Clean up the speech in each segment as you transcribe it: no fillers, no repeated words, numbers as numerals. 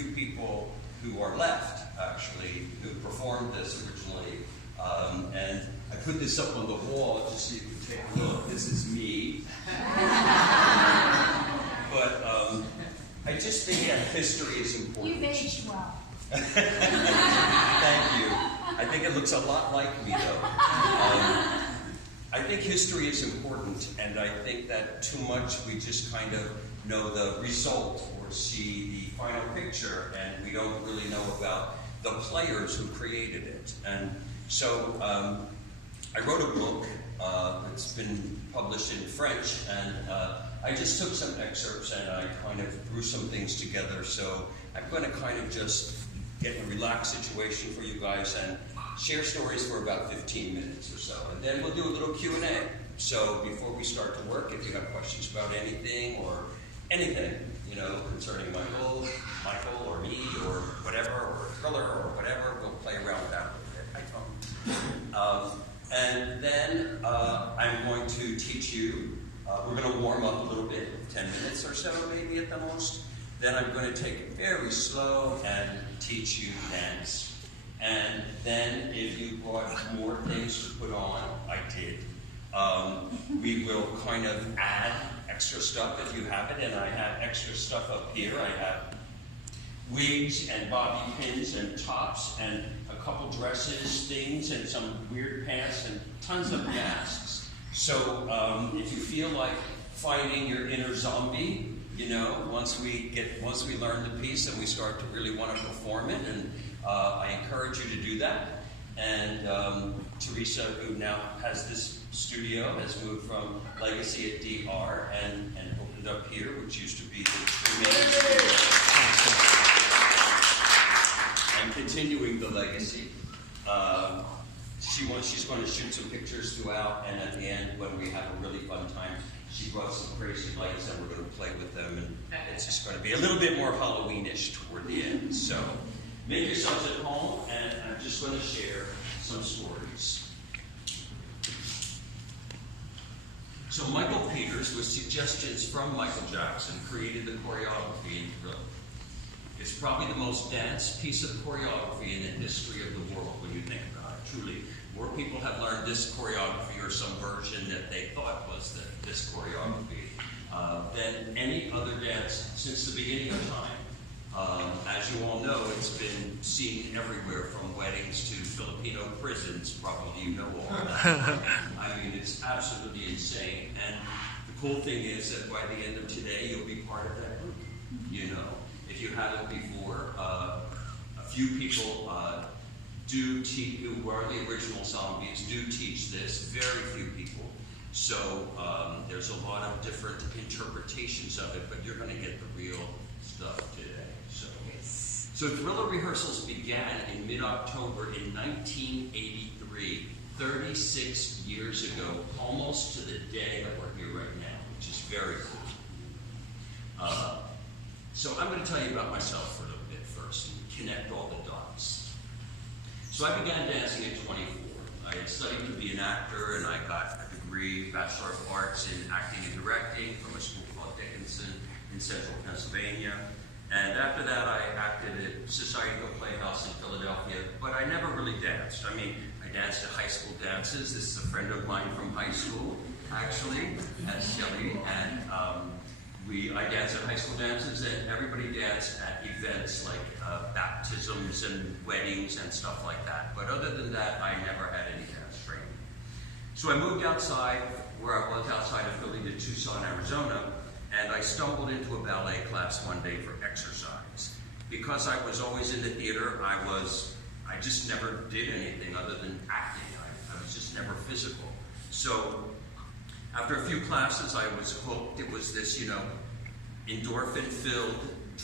few people who are left, actually, who performed this originally. And I put this up on the wall just so you can take a look. This is me. But I just think that history is important. You've aged well. Thank you. I think it looks a lot like me, though. I think history is important, and I think that too much we just kind of know the result or see the final picture, and we don't really know about the players who created it. And so I wrote a book that's been published in French, and I just took some excerpts and I kind of threw some things together. So I'm going to kind of just get a relaxed situation for you guys and share stories for about 15 minutes or so. And then we'll do a little Q&A. So before we start to work, if you have questions about anything or anything, you know, concerning Michael or me or whatever, or Thriller or whatever, we'll play around with that a little bit. And then I'm going to teach you, we're going to warm up a little bit, 10 minutes or so maybe at the most. Then I'm going to take it very slow and teach you dance. And then if you brought more things to put on, I did. We will kind of add extra stuff if you have it, and I have extra stuff up here. I have wigs and bobby pins and tops and a couple dresses, things, and some weird pants and tons of masks. So if you feel like finding your inner zombie, you know, once we learn the piece and we start to really want to perform it, and I encourage you to do that. And Teresa, who now has this studio, has moved from Legacy at DR and opened up here, which used to be the main studio. And continuing the legacy. She's going to shoot some pictures throughout, and at the end, when we have a really fun time, she brought some crazy lights and we're going to play with them, and it's just going to be a little bit more Halloweenish toward the end. So make yourselves at home, and I'm just going to share some stories. So Michael Peters, with suggestions from Michael Jackson, created the choreography in Thriller. It's probably the most dance piece of choreography in the history of the world when you think about it, truly. More people have learned this choreography or some version that they thought was this choreography than any other dance since the beginning of time. As you all know, it's been seen everywhere, from weddings to Filipino prisons. Probably you know all of that. I mean, it's absolutely insane. And the cool thing is that by the end of today, you'll be part of that group. You know, if you haven't before, a few people do teach, who are the original zombies, do teach this. Very few people. So there's a lot of different interpretations of it, but you're going to get the real stuff today. So Thriller rehearsals began in mid-October in 1983, 36 years ago, almost to the day that we're here right now, which is very cool. So I'm going to tell you about myself for a little bit first and connect all the dots. So I began dancing at 24. I had studied to be an actor, and I got a degree, Bachelor of Arts in Acting and Directing from a school called Dickinson in Central Pennsylvania. And after that, I acted at Society Playhouse in Philadelphia, but I never really danced. I mean, I danced at high school dances. This is a friend of mine from high school, actually, at Shelley, and I danced at high school dances, and everybody danced at events like baptisms and weddings and stuff like that. But other than that, I never had any dance training. So I moved outside, where I was outside of Philly, to Tucson, Arizona, and I stumbled into a ballet class one day for exercise. Because I was always in the theater, I just never did anything other than acting. I was just never physical. So after a few classes, I was hooked. It was this, you know, endorphin-filled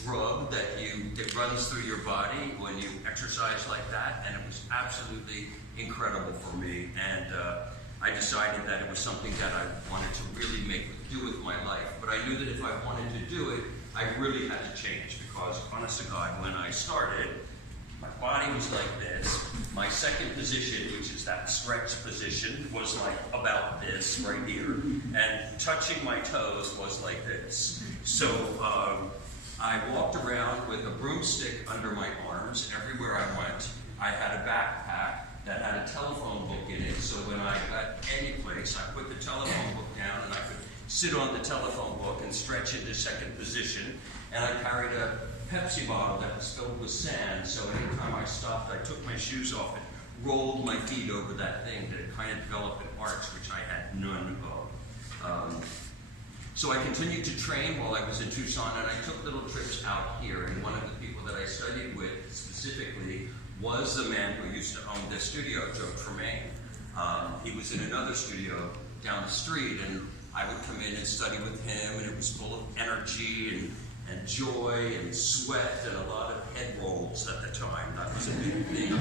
drug that runs through your body when you exercise like that, and it was absolutely incredible for me. And I decided that it was something that I wanted to really do with my life. But I knew that if I wanted to do it, I really had to change, because honest to God, when I started, my body was like this. My second position, which is that stretch position, was like about this right here. And touching my toes was like this. So I walked around with with a broomstick under my arms everywhere I went. I had a backpack that had a telephone book in it, so when I got any place, I put the telephone book down and I could sit on the telephone book and stretch into second position. And I carried a Pepsi bottle that was filled with sand, so anytime I stopped, I took my shoes off and rolled my feet over that thing that kind of developed an arch, which I had none of. So I continued to train while I was in Tucson, and I took little trips out here. And one of the people that I studied with specifically was the man who used to own this studio, Joe Tremaine. He was in another studio down the street, and I would come in and study with him, and it was full of energy and joy and sweat and a lot of head rolls at the time. That was a big thing.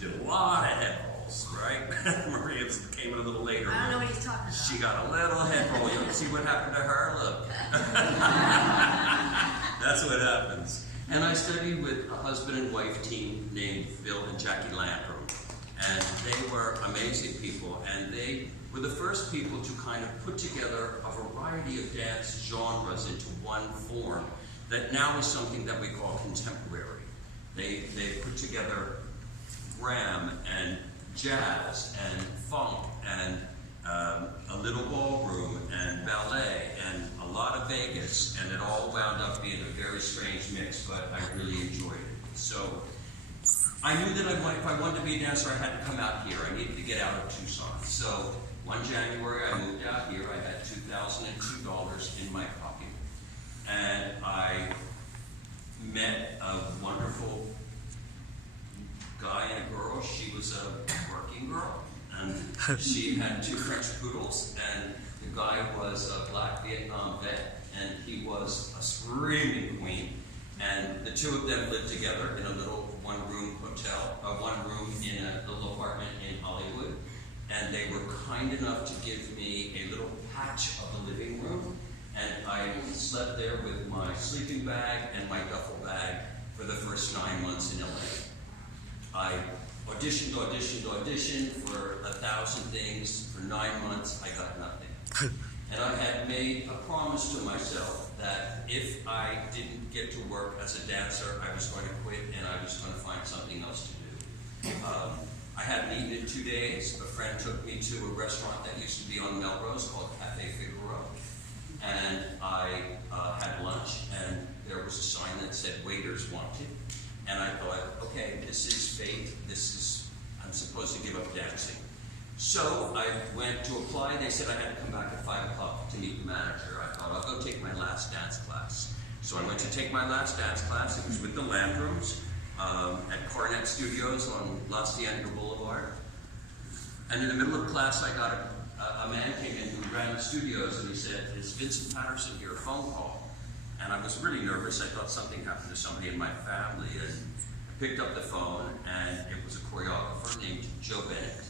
Did a lot of head rolls, right? Maria came in a little later. I don't know what he's talking about. She got a little head roll. You see what happened to her? Look. That's what happens. And I studied with a husband and wife team named Bill and Jackie Landrum. And they were amazing people. And they were the first people to kind of put together a variety of dance genres into one form that now is something that we call contemporary. They put together gram and jazz and funk and a little ballroom and ballet and a lot of Vegas, and it all wound up being a very strange mix, but I really enjoyed it. So I knew that if I wanted to be a dancer, I had to come out here. I needed to get out of Tucson. So one January, I moved out here. I had $2,002 in my pocket, and I met a wonderful guy and a girl. She was a working girl, and she had 2 French poodles, and the guy was a black Vietnam vet, and he was a screaming queen. And the 2 of them lived together in a little one-room hotel, one-room in a little apartment in Hollywood. And they were kind enough to give me a little patch of the living room, and I slept there with my sleeping bag and my duffel bag for the first 9 months in LA. I auditioned for 1,000 things. For 9 months, I got nothing. And I had made a promise to myself that if I didn't get to work as a dancer, I was going to quit and I was going to find something else to do. I hadn't eaten in 2 days. A friend took me to a restaurant that used to be on Melrose called Cafe Figaro. And I had lunch, and there was a sign that said waiters wanted. And I thought, okay, this is fate. I'm supposed to give up dancing. So I went to apply. They said I had to come back at 5 o'clock to meet the manager. I thought, I'll go take my last dance class. So I went to take my last dance class. It was with the Landrums at Cornet Studios on La Cienega Boulevard. And in the middle of class, I got a man came in who ran the studios, and he said, "Is Vincent Paterson here? A phone call." And I was really nervous. I thought something happened to somebody in my family. And I picked up the phone, and it was a choreographer named Joe Bennett.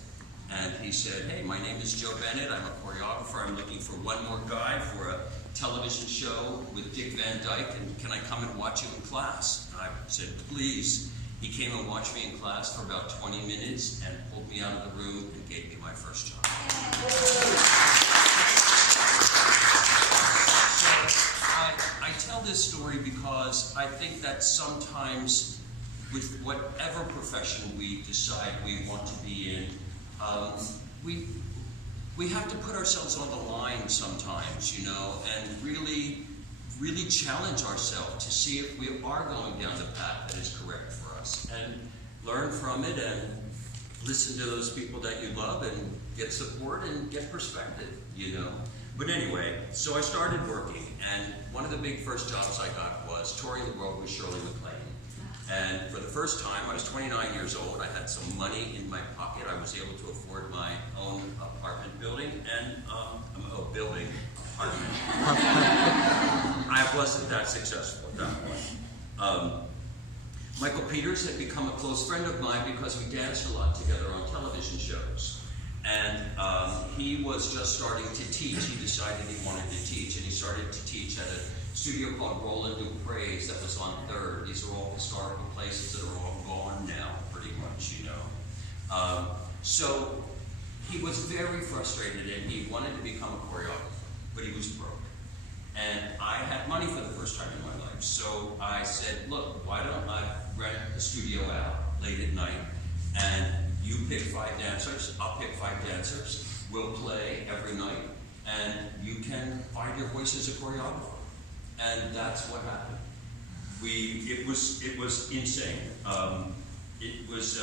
And he said, "Hey, my name is Joe Bennett. I'm a choreographer. I'm looking for one more guy for a television show with Dick Van Dyke, and can I come and watch you in class?" And I said, "Please." He came and watched me in class for about 20 minutes and pulled me out of the room and gave me my first job. So I tell this story because I think that sometimes with whatever profession we decide we want to be in, we have to put ourselves on the line sometimes, you know, and really challenge ourselves to see if we are going down the path that is correct for us, and learn from it and listen to those people that you love and get support and get perspective, you know. But anyway, so I started working, and one of the big first jobs I got was touring the world with Shirley MacLaine. And for the first time, I was 29 years old, I had some money in my pocket, I was able to afford my own apartment building, and apartment. I wasn't that successful at that point. Michael Peters had become a close friend of mine because we danced a lot together on television shows. And he was just starting to teach. He decided he wanted to teach, and he started to teach at a studio called Roland Dupre's that was on 3rd. These are all historical places that are all gone now, pretty much, you know. So he was very frustrated, and he wanted to become a choreographer, but he was broke. And I had money for the first time in my life. So I said, look, why don't I rent the studio out late at night, and you pick 5 dancers, I'll pick 5 dancers, we'll play every night, and you can find your voice as a choreographer. And that's what happened. It was insane. It was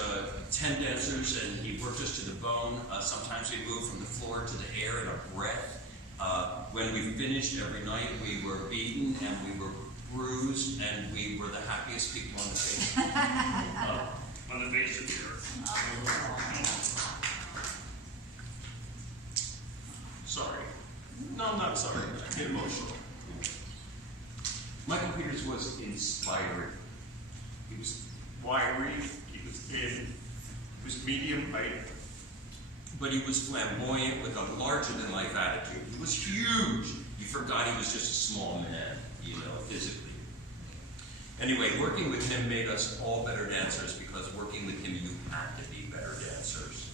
10 dancers, and he worked us to the bone. Sometimes we moved from the floor to the air in a breath. When we finished every night, we were beaten and we were bruised, and we were the happiest people on the face. On the face of the earth. Sorry. No, I'm not sorry. I get emotional. Michael Peters was inspiring. He was wiry, he was thin, he was medium height, but he was flamboyant with a larger-than-life attitude. He was huge. You forgot he was just a small man, physically. Anyway, working with him made us all better dancers, because working with him, you had to be better dancers.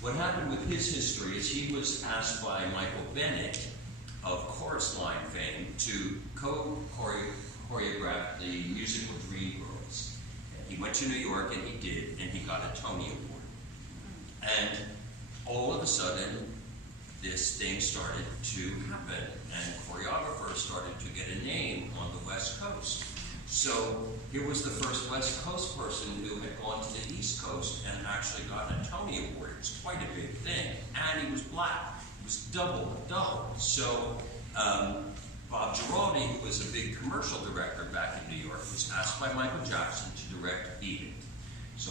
What happened with his history is he was asked by Michael Bennett, of Chorus Line fame, to choreograph the musical Dreamgirls. He went to New York, and he did, and he got a Tony Award. And all of a sudden, this thing started to happen, and choreographers started to get a name on the West Coast. So here was the first West Coast person who had gone to the East Coast and actually gotten a Tony Award. It was quite a big thing. And he was black. It was double. So Bob Giraldi, who was a big commercial director back in New York, was asked by Michael Jackson to direct Beat It. So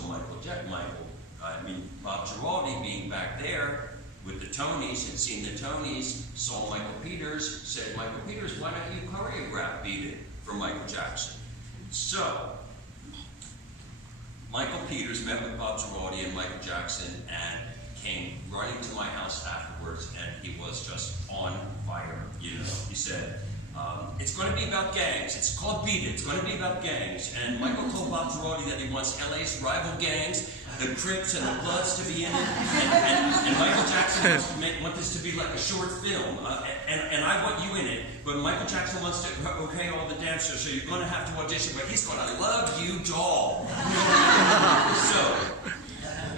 Bob Giraldi, being back there with the Tonys and seeing the Tonys, saw Michael Peters, said, Michael Peters, why don't you choreograph Beat It for Michael Jackson? So, Michael Peters met with Bob Giraldi and Michael Jackson and came running to my house afterwards, and he was just on fire. He said, it's going to be about gangs. It's called Beat It. It's going to be about gangs. And Michael told Bob Giraldi that he wants LA's rival gangs, the Crips and the Bloods, to be in it. And Michael Jackson wants this to be like a short film. And I want you in it. But Michael Jackson wants to okay all the dancers, so you're going to have to audition. But he's going to love you, doll. So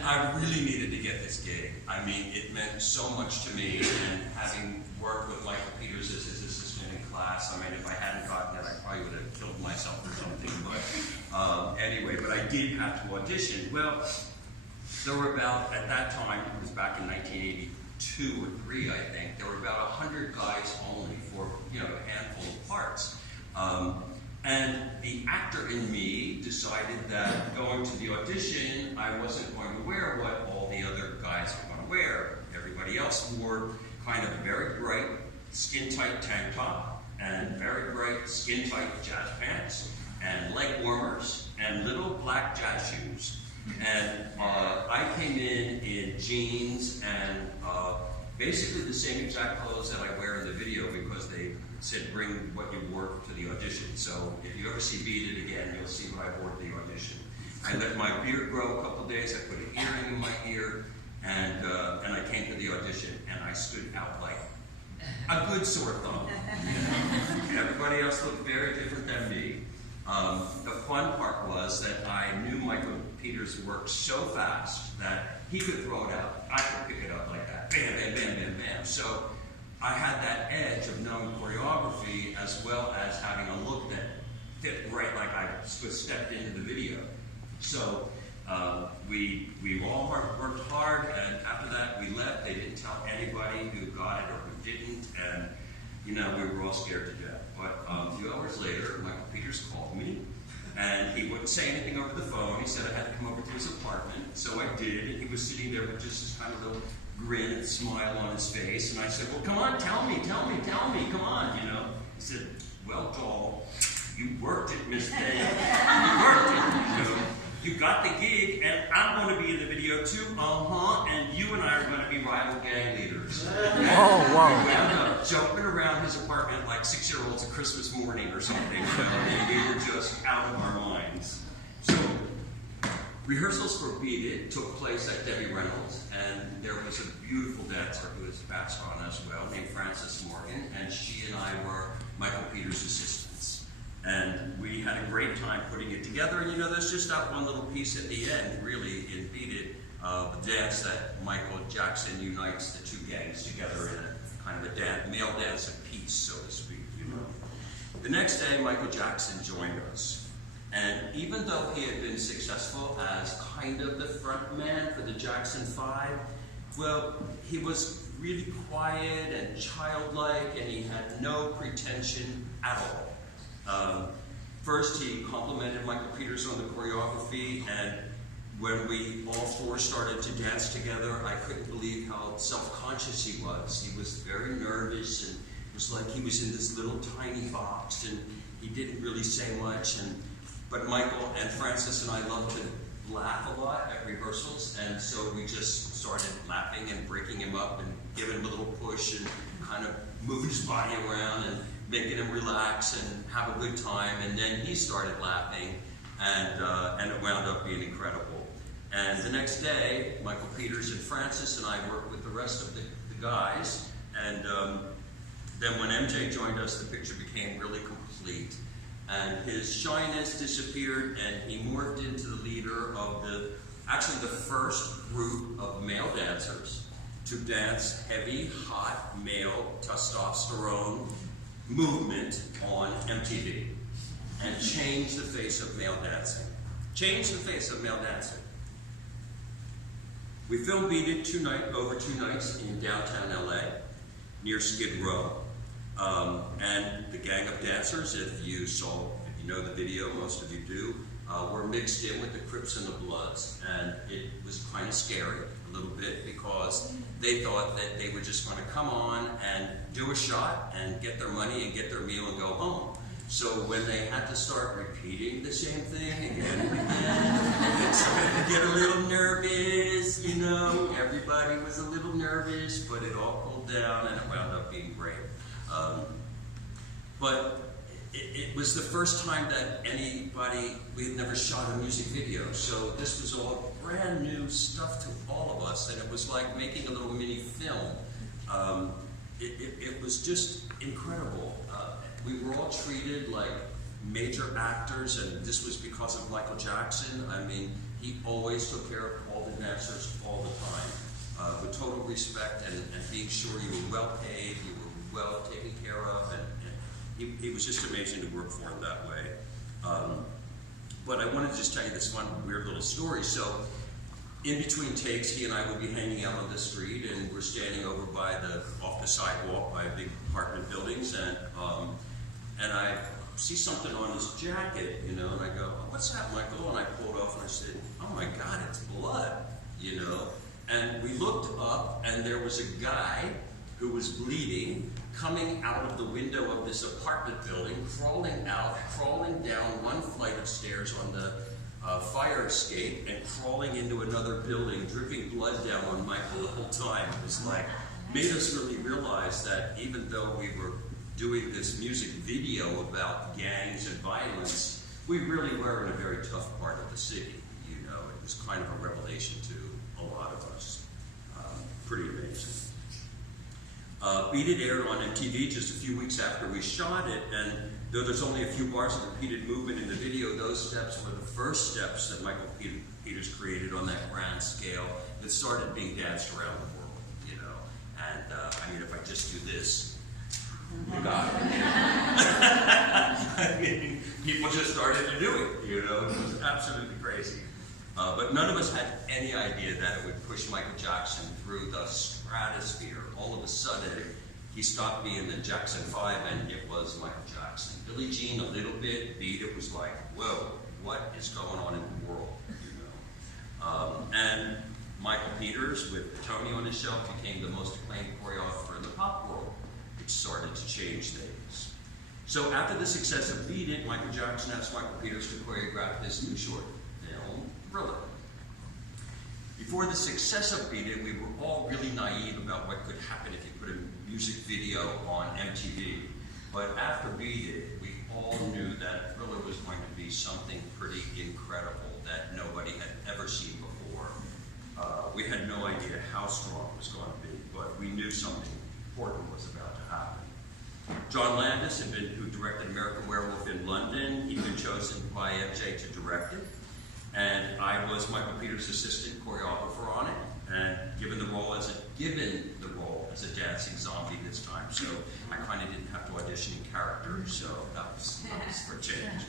I really needed to get this gig. I mean, it meant so much to me. And having worked with Michael Peters as his assistant in class, I mean, if I hadn't gotten it, I probably would have killed myself or something. But anyway, but I did have to audition. Well, there were about, at that time, it was back in 1982 or 3, I think, there were about 100 guys only for, a handful of parts. And the actor in me decided that going to the audition, I wasn't going to wear what all the other guys were going to wear. Everybody else wore kind of very bright, skin-tight tank top, and very bright, skin-tight jazz pants, and leg warmers, and little black jazz shoes. And I came in jeans and basically the same exact clothes that I wear in the video, because they said bring what you wore to the audition. So if you ever see Beat It again, you'll see what I wore to the audition. I let my beard grow a couple days, I put an earring in my ear, and I came to the audition, and I stood out like a good sore thumb. Everybody else looked very different than me. The fun part was that I knew Michael Peters worked so fast that he could throw it out. I could pick it up like that. Bam, bam, bam, bam, bam. So I had that edge of knowing choreography as well as having a look that fit right like I stepped into the video. So we all worked hard, and after that we left. They didn't tell anybody who got it or who didn't, and we were all scared to death. But a few hours later, Michael Peters called me, and he wouldn't say anything over the phone. He said I had to come over to his apartment, so I did, and he was sitting there with just this kind of little grin and smile on his face, and I said, well, come on, tell me, come on, He said, well, doll, you worked it, Miss Day. You worked it, You got the gig, and I'm going to be in the video too, and you and I are going to be rival gang leaders. Oh, wow. We wound up jumping around his apartment like 6-year-olds at Christmas morning or something, and we were just out of our minds. So, rehearsals for Beat It took place at Debbie Reynolds, and there was a beautiful dancer who was passed on as well, named Frances Morgan, and she and I were Michael Peters' assistants. And we had a great time putting it together. And you know, there's just that one little piece at the end, really, in Beat It, the dance that Michael Jackson unites the two gangs together in a kind of a male dance of peace, so to speak, you know. The next day, Michael Jackson joined us. And even though he had been successful as kind of the front man for the Jackson 5, well, he was really quiet and childlike, and he had no pretension at all. First, he complimented Michael Paterson on the choreography, and when we all four started to dance together, I couldn't believe how self-conscious he was. He was very nervous, and it was like he was in this little tiny box, and he didn't really say much. But Michael and Francis and I loved to laugh a lot at rehearsals, and so we just started laughing and breaking him up and giving him a little push and kind of moving his body around and making him relax and have a good time. And then he started laughing, and it wound up being incredible. And the next day, Michael Peters and Francis and I worked with the rest of the guys, and then when MJ joined us, the picture became really complete. And his shyness disappeared, and he morphed into the leader of actually the first group of male dancers to dance heavy, hot, male testosterone movement on MTV and change the face of male dancing. Change the face of male dancing. We filmed Beat It over two nights in downtown LA near Skid Row. And the gang of dancers, if you know the video, most of you do, were mixed in with the Crips and the Bloods. And it was kind of scary a little bit because they thought that they were just going to come on and do a shot and get their money and get their meal and go home. So when they had to start repeating the same thing again and again, it started to get a little nervous, you know. Everybody was a little nervous, but it all cooled down and it wound up being great. But it was the first time that we had never shot a music video, so this was all brand new stuff to all of us, and it was like making a little mini film. It was just incredible. We were all treated like major actors, and this was because of Michael Jackson. I mean, he always took care of all the dancers all the time, with total respect and being sure you were well paid, you were well taken care of, and he was just amazing to work for him that way. But I wanted to just tell you this fun, weird little story. So, in between takes, he and I would be hanging out on the street, and we're standing over off the sidewalk by big apartment buildings, and I see something on his jacket, you know, and I go, oh, what's that, Michael? And I pulled off and I said, oh my God, it's blood, you know. And we looked up, and there was a guy who was bleeding, coming out of the window of this apartment building, crawling down one flight of stairs on the fire escape, and crawling into another building, dripping blood down on Michael the whole time. It was like, made us really realize that even though we were doing this music video about gangs and violence, we really were in a very tough part of the city. You know, it was kind of a revelation to a lot of us. Pretty amazing. Beat It aired on MTV just a few weeks after we shot it, and though there's only a few bars of repeated movement in the video, those steps were the first steps that Michael Peters created on that grand scale that started being danced around the world, you know. And I mean, if I just do this, you got it. I mean, people just started to do it, you know. It was absolutely crazy. But none of us had any idea that it would push Michael Jackson through the stratosphere. All of a sudden, he stopped being the Jackson 5, and it was Michael Jackson. Billie Jean a little bit, Beat It was like, whoa, what is going on in the world, you know? And Michael Peters, with Tony on his shelf, became the most acclaimed choreographer in the pop world, which started to change things. So after the success of Beat It, Michael Jackson asked Michael Peters to choreograph this new short film, Thriller. Before the success of Beat It, we were all really naive about what could happen if you put a music video on MTV. But after Beat It, we all knew that Thriller was going to be something pretty incredible that nobody had ever seen before. We had no idea how strong it was going to be, but we knew something important was about to happen. John Landis, who directed American Werewolf in London, he'd been chosen by MJ to direct it. And I was Michael Peters' assistant choreographer on it, and given the role as a dancing zombie this time. So I kind of didn't have to audition in character, so that was for a change.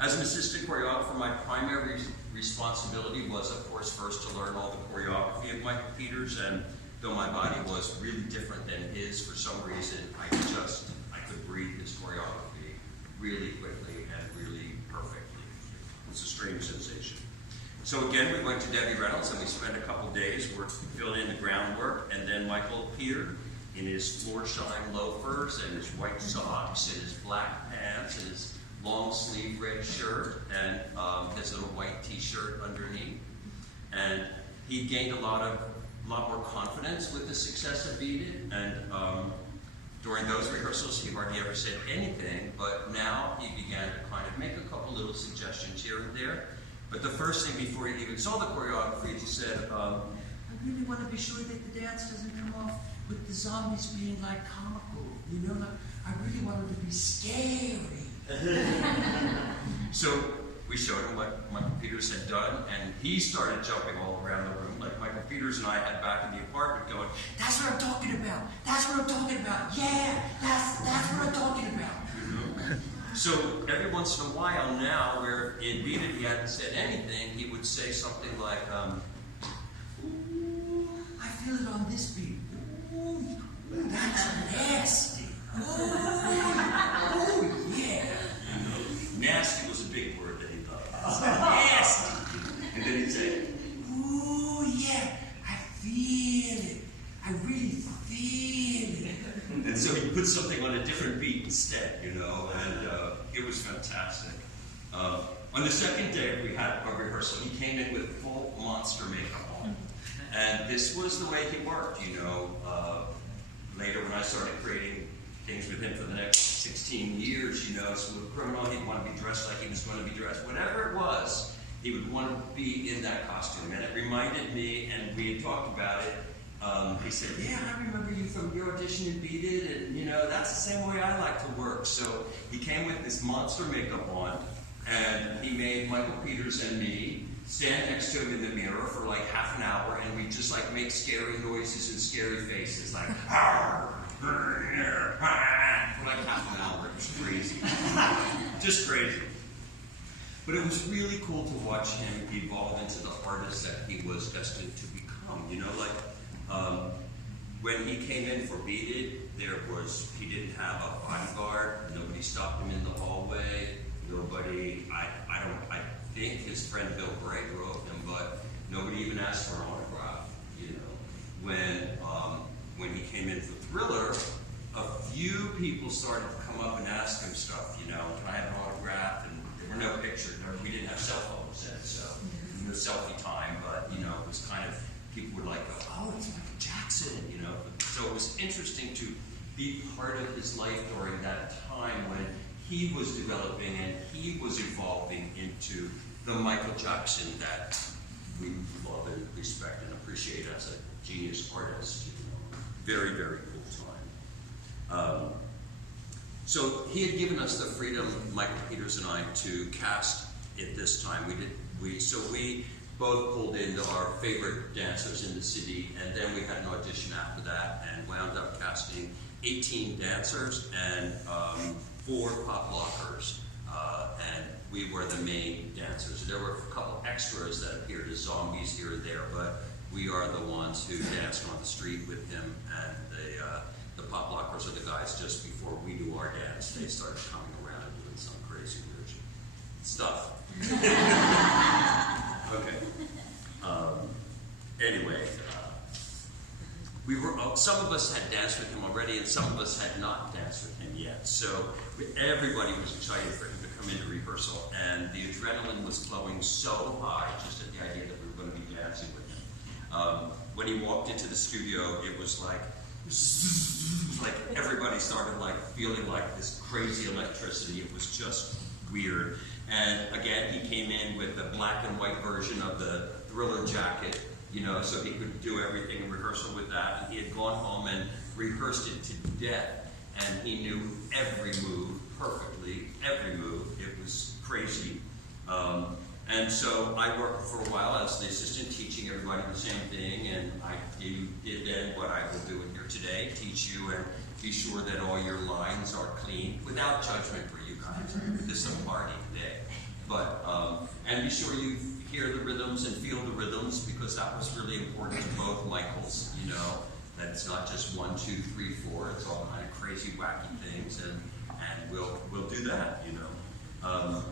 As an assistant choreographer, my primary responsibility was, of course, first to learn all the choreography of Michael Peters, and though my body was really different than his, for some reason, I could breathe his choreography really quickly and really perfectly. It's a strange sensation. So again, we went to Debbie Reynolds and we spent a couple days filling in the groundwork, and then Michael appeared in his floor-shine loafers and his white socks and his black pants and his long sleeve red shirt and his little white t-shirt underneath. And he gained a lot more confidence with the success of Beat It, and during those rehearsals he hardly ever said anything, but now he began to kind of make a couple little suggestions here and there. But the first thing, before he even saw the choreography, he said, I really want to be sure that the dance doesn't come off with the zombies being like comical, you know, like, I really want them to be scary. So we showed him what Michael Peters had done, and he started jumping all around the room, like Michael Peters and I had back in the apartment going, that's what I'm talking about, that's what I'm talking about, yeah, that's what I'm talking about. So every once in a while now, where in Beat It he hadn't said anything, he would say something like, ooh, I feel it on this beat. Ooh, that's nasty. Ooh, yeah. You know, nasty was a big word that he thought. Nasty. And then he'd say, ooh, yeah, I feel it. I really feel it. And so he put something on a different beat instead, you know, and it was fantastic. On the second day we had a rehearsal, he came in with full monster makeup on. And this was the way he worked, you know. Later when I started creating things with him for the next 16 years, you know, so with Criminal, he'd want to be dressed like he was going to be dressed. Whatever it was, he would want to be in that costume. And it reminded me, and we had talked about it, he said, yeah, I remember you from your audition in Beat It, and you know, that's the same way I like to work. So he came with this monster makeup on, and he made Michael Peters and me stand next to him in the mirror for like half an hour, and we just like make scary noises and scary faces, like, for like half an hour. It was crazy. Just crazy. But it was really cool to watch him evolve into the artist that he was destined to become, you know, like, when he came in for Beat It, he didn't have a bodyguard, nobody stopped him in the hallway, nobody, I think his friend Bill Gray drove him, but nobody even asked for an autograph, you know. When he came in for Thriller, a few people started to come up and ask him stuff, you know, can I have an autograph? And there were no pictures, we didn't have cell phones then, so no selfie time, but, you know, it was kind of, people would like go, oh, it's Michael Jackson, you know. So it was interesting to be part of his life during that time when he was developing and he was evolving into the Michael Jackson that we love and respect and appreciate as a genius artist. You know. Very, very cool time. So he had given us the freedom, Michael Peters and I, to cast it this time. We both pulled into our favorite dancers in the city, and then we had an audition after that and wound up casting 18 dancers and 4 pop lockers, and we were the main dancers. There were a couple extras that appeared as zombies here and there, but we are the ones who danced on the street with him, and the pop lockers are the guys just before we do our dance. They started coming around and doing some crazy weird stuff. Okay. Anyway, some of us had danced with him already, and some of us had not danced with him yet. So everybody was excited for him to come into rehearsal, and the adrenaline was flowing so high just at the idea that we were going to be dancing with him. When he walked into the studio, it was like everybody started like feeling like this crazy electricity. It was just weird. And again, he came in with the black and white version of the Thriller jacket, you know, so he could do everything in rehearsal with that. And he had gone home and rehearsed it to death. and he knew every move perfectly, every move. It was crazy. And so I worked for a while as the assistant, teaching everybody the same thing, and I did then what I will do here today, teach you and be sure that all your lines are clean, without judgment for you guys. This is a party today. But, and be sure you hear the rhythms and feel the rhythms, because that was really important to both Michaels, you know, that it's not just 1, 2, 3, 4, it's all kind of crazy, wacky things, and we'll do that, you know.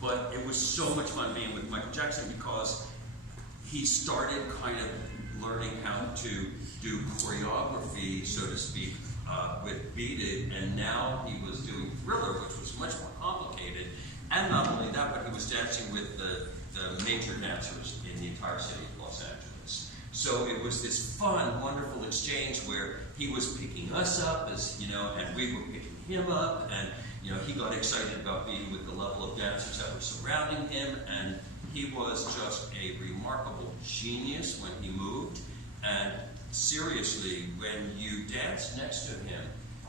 But it was so much fun being with Michael Jackson, because he started kind of learning how to do choreography, so to speak, with Beat It, and now he was doing Thriller, which was much more complicated. And not only that, but he was dancing with the major dancers in the entire city of Los Angeles. So it was this fun, wonderful exchange where he was picking us up, as you know, and we were picking him up, and you know, he got excited about being with the level of dancers that were surrounding him, and he was just a remarkable genius when he moved. And seriously, when you danced next to him,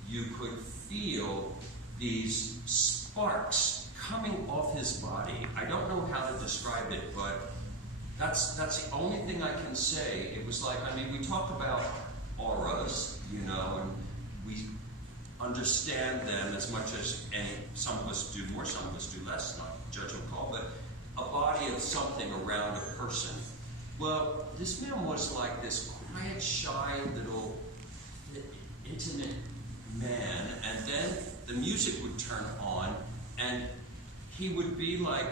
you could feel these sparks coming off his body. I don't know how to describe it, but that's the only thing I can say. It was like, I mean, we talk about auras, you know, and we understand them as much as some of us do more, some of us do less, not judgment call, but a body of something around a person. Well, this man was like this quiet, shy, little, intimate man, and then the music would turn on, and he would be like,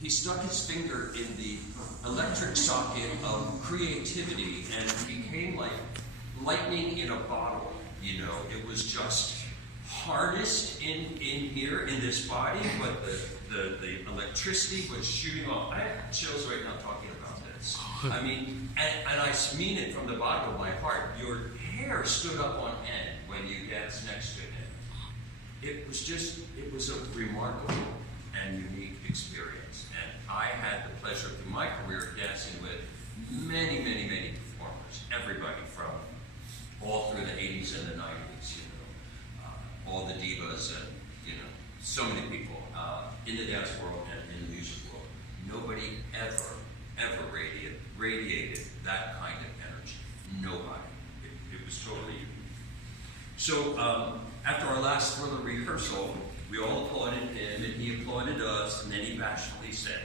he stuck his finger in the electric socket of creativity, and became like lightning in a bottle, you know. It was just hardest in here, in this body, but the electricity was shooting off. I have chills right now talking about this. I mean, and I mean it from the bottom of my heart. Your hair stood up on end when you danced next to him. It was a remarkable and unique experience. And I had the pleasure through my career dancing with many, many, many performers, everybody from all through the 80s and the 90s, you know, all the divas and, you know, so many people in the dance world and in the music world. Nobody ever radiated that kind of energy. Nobody. It was totally unique. So after our last Thriller rehearsal, we all applauded him, and he applauded us, and then he bashfully said,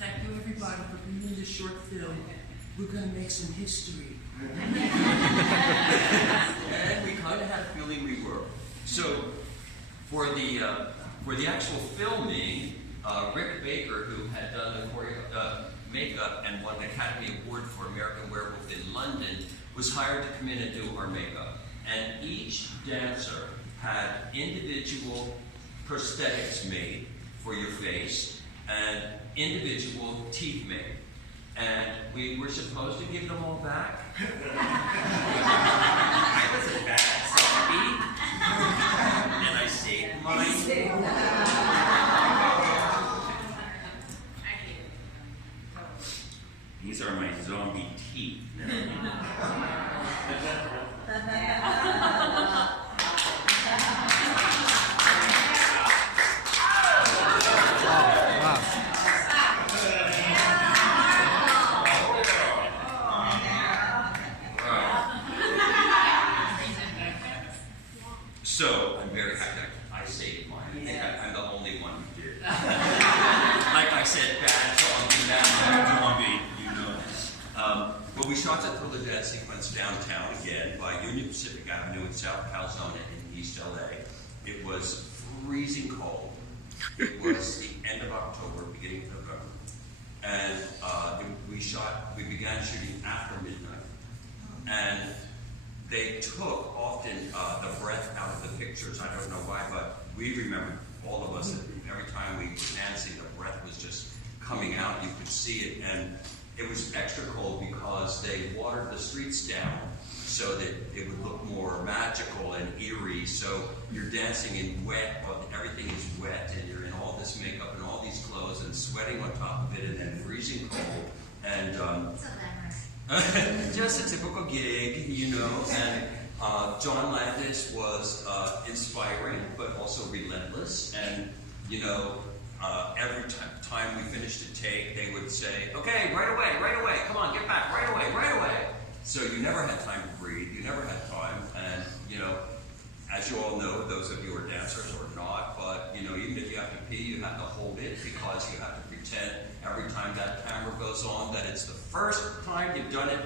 "Thank you, everybody, for being in this short film. We're going to make some history." And we kind of had a feeling we were. So for the actual filming, Rick Baker, who had done the makeup and won an Academy Award for American Werewolf in London, was hired to come in and do our makeup. And each dancer had individual prosthetics made for your face and individual teeth made. And we were supposed to give them all back. I was a bad zombie, and I saved mine. These are my zombie teeth. So, I'm very happy I saved mine. I think I'm the only one who did. Like I said, bad zombie, you know. But we shot that Thriller dance sequence downtown again by Union Pacific Avenue in South Calzona in East LA. It was freezing cold. It was the end of October, beginning of November. And we began shooting after midnight. And they took often the breath out of the pictures. I don't know why, but we remember, all of us, that every time we were dancing, the breath was just coming out. You could see it, and it was extra cold because they watered the streets down so that it would look more magical and eerie. So you're dancing in wet, well, everything is wet, and you're in all this makeup and all these clothes and sweating on top of it, and then freezing cold. And just a typical gig, you know, John Landis was inspiring, but also relentless. And, you know, every time we finished a take, they would say, okay, right away, come on, get back, right away. So you never had time to breathe, you never had time. And, you know, as you all know, those of you who are dancers or not, but, you know, even if you have to pee, you have to hold it because you have to pretend every time that camera goes on that it's the first time you've done it,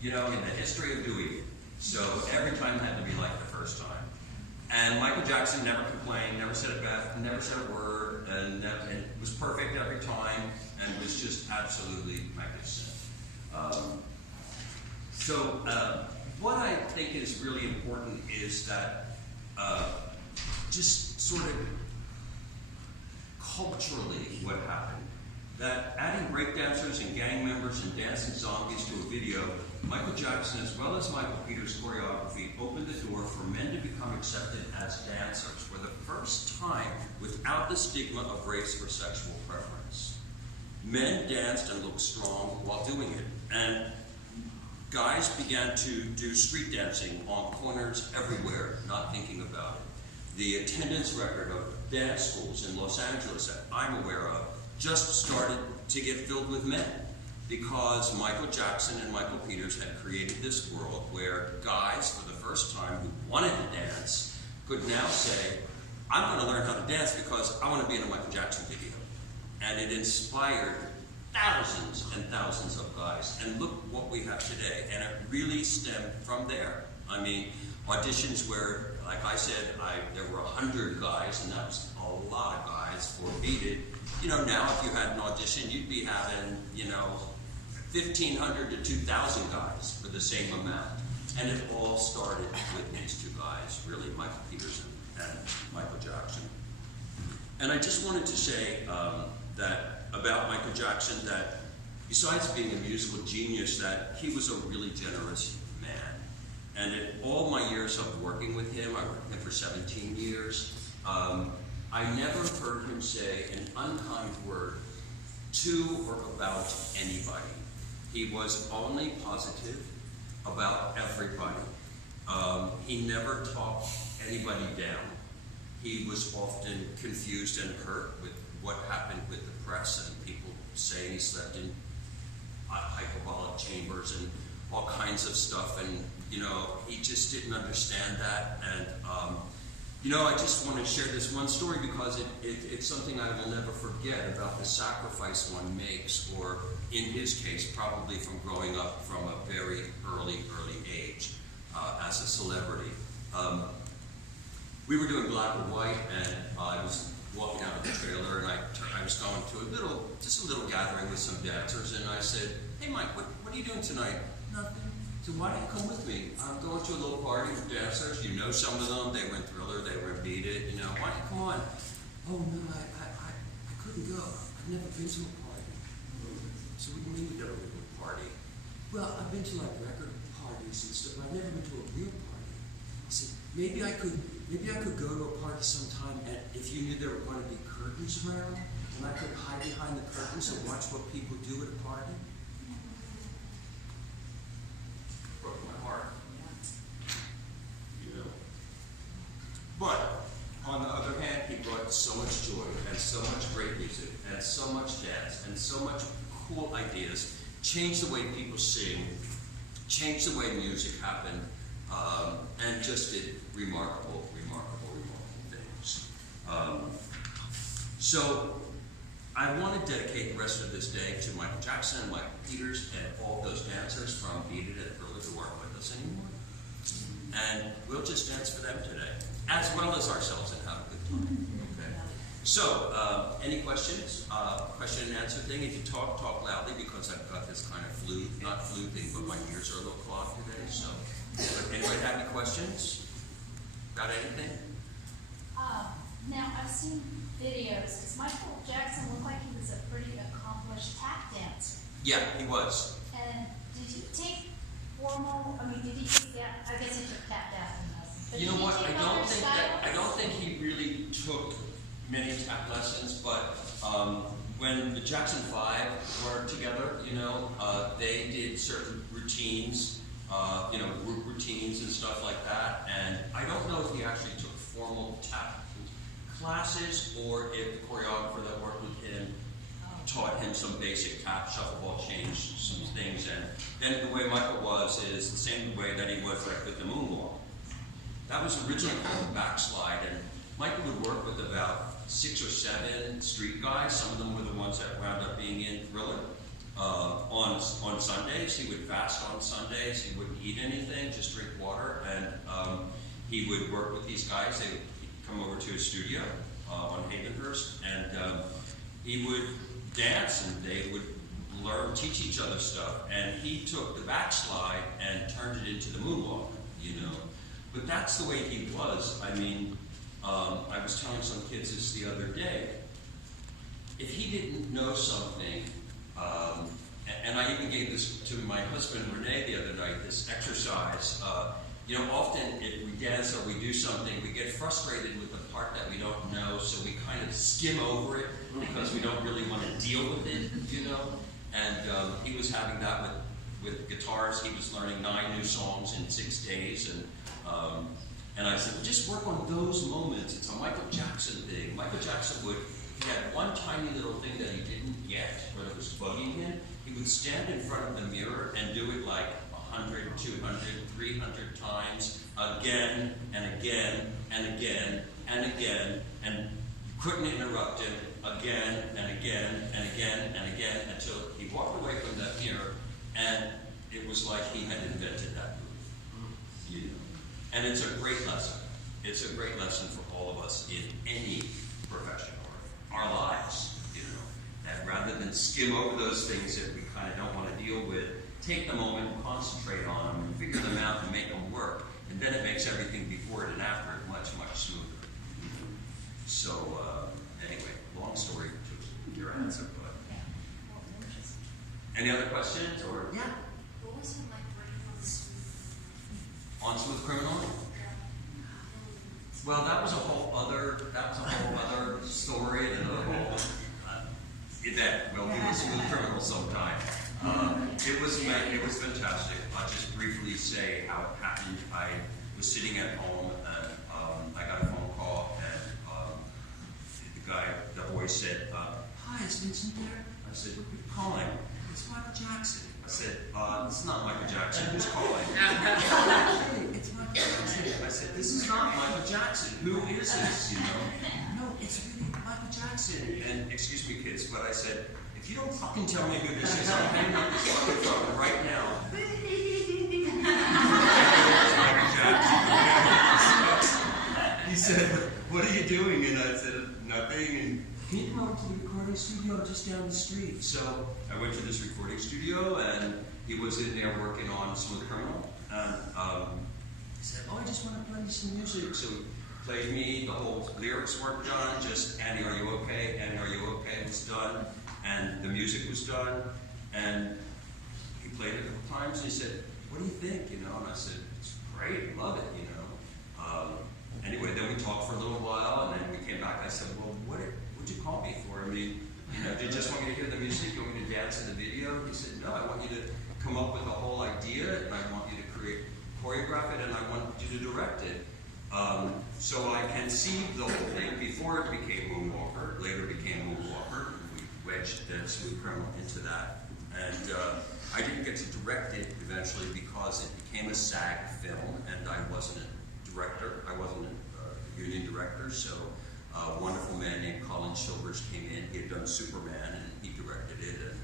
you know, in the history of doing it. So every time had to be like the first time. And Michael Jackson never complained, never said a word, and it was perfect every time, and was just absolutely magnificent. What I think is really important is that just sort of culturally what happened. That adding breakdancers and gang members and dancing zombies to a video, Michael Jackson as well as Michael Peters' choreography opened the door for men to become accepted as dancers for the first time without the stigma of race or sexual preference. Men danced and looked strong while doing it, and guys began to do street dancing on corners everywhere, not thinking about it. The attendance record of dance schools in Los Angeles that I'm aware of just started to get filled with men because Michael Jackson and Michael Peters had created this world where guys, for the first time, who wanted to dance, could now say, I'm going to learn how to dance because I want to be in a Michael Jackson video. And it inspired thousands and thousands of guys. And look what we have today. And it really stemmed from there. I mean, auditions where, like I said, there were 100 guys, and that was a lot of guys for Beat It. You know, now if you had an audition, you'd be having, you know, 1,500 to 2,000 guys for the same amount. And it all started with these two guys, really, Michael Peters and Michael Jackson. And I just wanted to say that about Michael Jackson, that besides being a musical genius, that he was a really generous man. And in all my years of working with him, I worked with him for 17 years, I never heard him say an unkind word to or about anybody. He was only positive about everybody. He never talked anybody down. He was often confused and hurt with what happened with the press and people saying he slept in hyperbolic chambers and all kinds of stuff, and you know, he just didn't understand that. And you know, I just want to share this one story because it's something I will never forget about the sacrifice one makes, or in his case, probably from growing up from a very early age as a celebrity. We were doing Black and White, and I was walking out of the trailer, and I was going to just a little gathering with some dancers, and I said, hey Mike, what are you doing tonight? Nothing. So why don't you come with me? I'm going to a little party with dancers. You know some of them. They were in Thriller. They were in Beat It. You know, why don't you come on? Oh no, I couldn't go. I've never been to a party. So what do you mean you never been to a party? Well, I've been to like record parties and stuff, but I've never been to a real party. I said, maybe I could go to a party sometime, and if you knew there were going to be curtains around, and I could hide behind the curtains and watch what people do at a party. Broke my heart. You know. But on the other hand, he brought so much joy and so much great music and so much dance and so much cool ideas. Changed the way people sing, changed the way music happened, and just did remarkable things. So I want to dedicate the rest of this day to Michael Jackson and Michael Peters and all those dancers from Beat It and Thriller who aren't with us anymore. And we'll just dance for them today, as well as ourselves, and have a good time. Okay. So, any questions? Question and answer thing. If you talk loudly, because I've got this kind of not flu thing, but my ears are a little clogged today. So, anybody have any questions? Got anything? Now, I've seen videos. Does Michael Jackson look like he was a pretty accomplished tap dancer? Yeah, he was. And did he take formal, did he take that? I guess he took tap dancing lessons. But You know what? I don't styles? think he really took many tap lessons, but when the Jackson 5 were together, you know, they did certain routines routines and stuff like that. And I don't know if he actually took formal tap classes or if the choreographer that worked with him taught him some basic tap, shuffle ball change, some things. And then the way Michael was is the same way that he was like with the moonwalk. That was originally called the backslide, and Michael would work with about 6 or 7 street guys. Some of them were the ones that wound up being in Thriller. On Sundays, he would fast on Sundays. He wouldn't eat anything, just drink water. And he would work with these guys. They would come over to his studio on Havenhurst, and he would dance, and they would teach each other stuff. And he took the backslide and turned it into the moonwalk, But that's the way he was. I mean, I was telling some kids this the other day. If he didn't know something, and I even gave this to my husband Renee the other night, this exercise. Often if we dance or we do something, we get frustrated with the part that we don't know, so we kind of skim over it because we don't really want to deal with it, And he was having that with guitars. He was learning 9 new songs in 6 days, and I said, well, just work on those moments. It's a Michael Jackson thing. Michael Jackson he had one tiny little thing that he didn't get, but it was bugging him. He would stand in front of the mirror and do it like 100, 200, 300 times, again, and again, and again, and again, and couldn't interrupt him again, and again, and again, and again, until he walked away from that mirror, and it was like he had invented that move. And it's a great lesson. It's a great lesson for all of us in any profession or our lives, that rather than skim over those things that we kind of don't want to deal with, take the moment and concentrate on them and figure them out and make them work. And then it makes everything before it and after it much, much smoother. So, anyway, long story to your answer, but. Any other questions? Or yeah? What was it like working on the street? On Smooth Criminal? Well, that was a whole other story and another whole event. We'll do a Smooth Criminal sometime. It was fantastic. I'll just briefly say how it happened. I was sitting at home and I got a phone call, and the voice said, "Hi, is Vincent there?" I said, "Who's calling?" "It's Michael Jackson." I said, "It's not Michael Jackson who's calling." "Hey, it's Michael Jackson." I said, "This is not Michael Jackson. Who is this?" "No, it's really Michael Jackson." And excuse me, kids, but I said, if you don't fucking tell me who this is, I'm hanging up this fucking phone right now. Michael Jackson. He said, "What are you doing?" And I said, "Nothing." And can you come over to the recording studio just down the street? So I went to this recording studio, and he was in there working on Smooth Criminal. And he said, "Oh, I just want to play you some music." So he played me. The whole lyrics weren't done. Just "Annie, are you okay? Annie, are you okay?" It was done. And the music was done, and he played it a couple times, and he said, "What do you think?" And I said, "It's great, love it." Anyway, then we talked for a little while, and then we came back. I said, "Well, what'd you call me for? I mean, did you just want me to hear the music? You want me to dance in the video?" He said, "No, I want you to come up with a whole idea, and I want you to choreograph it, and I want you to direct it." So I conceived the whole thing before it became Moonwalker. Later became Moonwalker. Wedged the Smooth Criminal into that. And I didn't get to direct it eventually because it became a SAG film, and I wasn't a director. I wasn't a union director, so a wonderful man named Colin Chilvers came in. He had done Superman, and he directed it,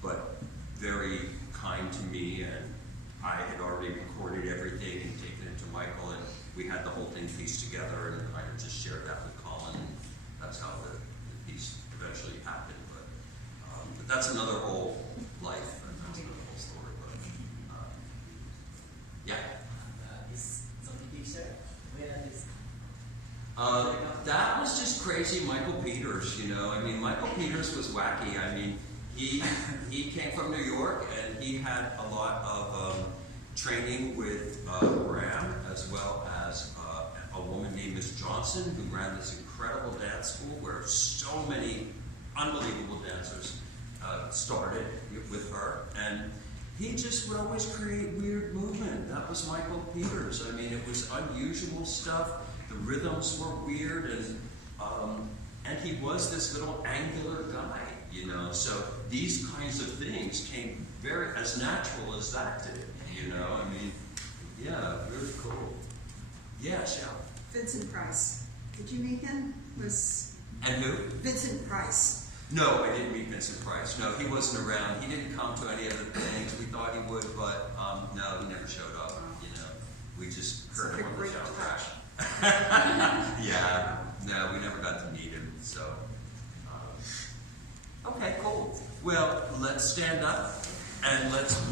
but very kind to me, and I had already recorded everything and taken it to Michael, and we had the whole thing pieced together, and I just shared that with Colin, and that's how the piece eventually happened, but that's another whole life. That's another whole story. But yeah. Is something you said? That was just crazy. Michael Peters, Michael Peters was wacky. I mean, he came from New York, and he had a lot of training with Graham, as well as a woman named Miss Johnson, who ran this incredible dance school where so many unbelievable dancers started with her. And he just would always create weird movement. That was Michael Peters. I mean, it was unusual stuff. The rhythms were weird, and he was this little angular guy, you know. So these kinds of things came very as natural as that did, you know. I mean, yeah, very cool. Yes, yeah. Vincent Price. Did you meet him? And who? Vincent Price. No, I didn't meet Vincent Price. No, he wasn't around. He didn't come to any of the things. We thought he would, but no, he never showed up. You know, we just heard him on the soundtrack. Yeah, no, we never got to meet him. So, okay, cool. Well, let's stand up and let's.